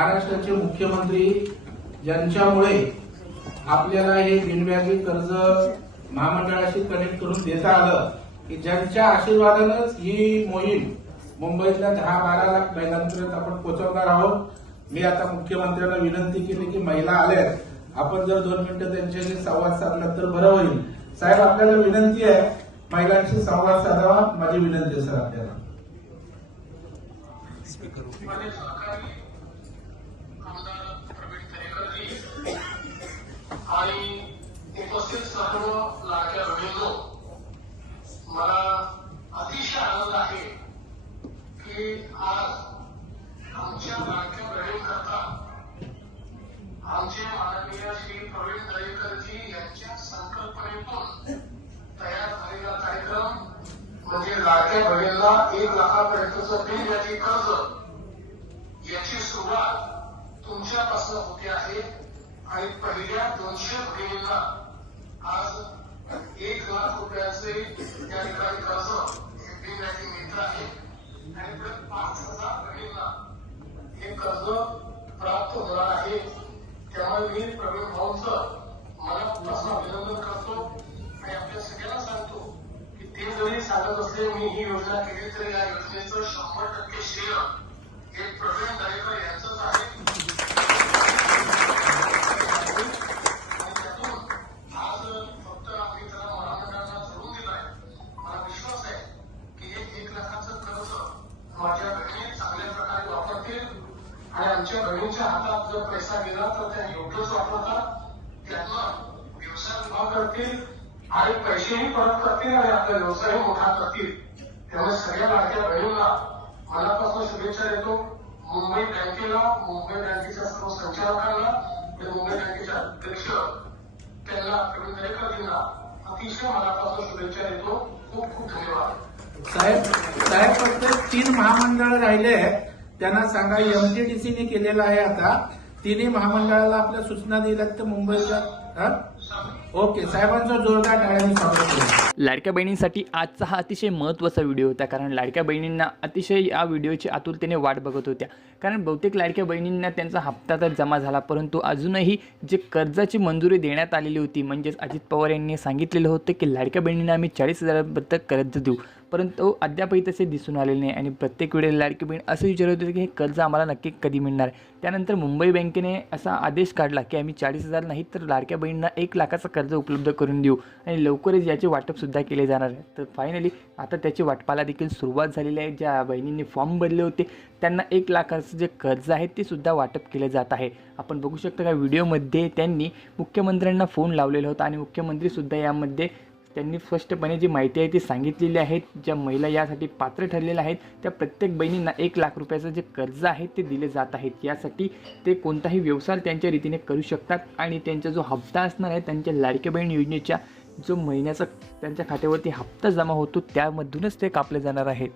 महाराष्ट्राचे मुख्यमंत्री ज्यांच्यामुळे आपल्याला हे बिनव्याजी कर्ज महामंडळाशी कनेक्ट करून देता आलं की ज्यांच्या आशीर्वादानंच ही मोहीम मुंबईतल्या दहा बारा लाख महिलांपर्यंत आपण पोहोचवणार आहोत. मी आता मुख्यमंत्र्यांना विनंती केली की महिला आल्यात. आपण जर दोन मिनिटं त्यांच्याशी संवाद साधला तर बरं होईल. साहेब आपल्याला विनंती आहे महिलांशी संवाद साधावा. माझी विनंती आहे सर आपल्याला. आमदार प्रवीण दरेकरजी आणि उपस्थित सर्व लाडक्या बहिणींनो मला अतिशय आनंद आहे की आज आमच्या लाडक्या बहिणींकरता आमचे माननीय श्री प्रवीण दरेकरजी यांच्या संकल्पनेतून तयार झालेला कार्यक्रम म्हणजे लाडक्या बहिणींना एक लाखापर्यंतचं बिल याची कर्ज याची सुरुवात तुमच्यापासून होते आहे. आणि पहिल्या दोनशे बहिणींना आज एक लाख रुपयाचे त्या ठिकाणी कर्ज हे बिल मिळत आहे. आणि पाच हजार बहिणींना हे कर्ज प्राप्त होणार आहे. त्यामुळे मी प्रवीण भाऊंचं मनापासून अभिनंदन करतो. आणि आपल्या सगळ्यांना सांगतो की ते जरी सांगत असले मी ही योजना केली तरी या योजनेचं शंभर टक्के श्रेय हे प्रवीण दरेकर यांचंच आहे. आणि आमच्या बहिणीच्या हातात जर पैसा गेला तर त्या योग्यच वापरतात त्यातनं व्यवसाय उभा करतील आणि पैसेही परत करतील आणि आपला व्यवसायही मोठा करतील. त्यामुळे सगळ्या लाडक्या बहिणींना मनापासून शुभेच्छा देतो. मुंबई बँकेला मुंबई बँकेच्या सर्व संचालकांना आणि मुंबई बँकेचे अध्यक्ष त्यांना प्रवीण दरेकरजींना अतिशय मनापासून शुभेच्छा देतो. खूप खूप धन्यवाद. साहेब साहेब फक्त तीन महामंडळ राहिले आहेत. त्यांना सांगा एमटीडीसीने केलेलं आहे आता. तिन्ही महामंडळाला आपल्या सूचना दिल्यात तर मुंबईच्या ओके साहेबांचा जोरदार टाळ्यांनी स्वागत लाडक्या बहिणींसाठी आजचा हा अतिशय महत्त्वाचा व्हिडिओ होता कारण लाडक्या बहिणींना अतिशय या व्हिडिओची आतुरतेने वाट बघत होत्या. कारण बहुतेक लाडक्या बहिणींना त्यांचा हप्ता तर जमा झाला परंतु अजूनही जे कर्जाची मंजुरी देण्यात आलेली होती म्हणजेच अजित पवार यांनी सांगितलेलं होतं की लाडक्या बहिणींना आम्ही चाळीस हजारापर्यंत कर्ज देऊ. परंतु अद्यापही तसे दिसून आलेले नाही आणि प्रत्येक वेळेला लाडकी बहीण असं विचारत होते की हे कर्ज आम्हाला नक्की कधी मिळणार? त्यानंतर मुंबई बँकेने असा आदेश काढला की आम्ही चाळीस हजार नाही तर लाडक्या बहिणींना एक लाखाचं कर्ज उपलब्ध करून देऊ आणि लवकरच याचे वाटपसुद्धा केले जाणार आहे. तर फायनली आता त्याची वाटपाला देखील सुरुवात झालेली आहे. ज्या बहिणींनी फॉर्म भरले होते त्यांना एक लाखाचं जे कर्ज आहे ते सुद्धा वाटप केले जात आहे. आपण बघू शकता का व्हिडिओमध्ये त्यांनी मुख्यमंत्र्यांना फोन लावलेला होता आणि मुख्यमंत्रीसुद्धा यामध्ये त्यांनी स्पष्टपणे जी माहिती आहे ती सांगितलेली आहे ज्या महिला यासाठी पात्र ठरलेल्या आहेत त्या प्रत्येक बहिणींना एक लाख रुपयाचं जे कर्ज आहे ते दिले जात आहेत. यासाठी ते कोणताही व्यवसाय त्यांच्या रीतीने करू शकतात आणि त्यांचा जो हप्ता असणार आहे त्यांच्या लाडक्या बहीण योजनेच्या जो महिन्याचा त्यांच्या खात्यावरती हप्ता जमा होतो त्यामधूनच ते कापले जाणार आहेत.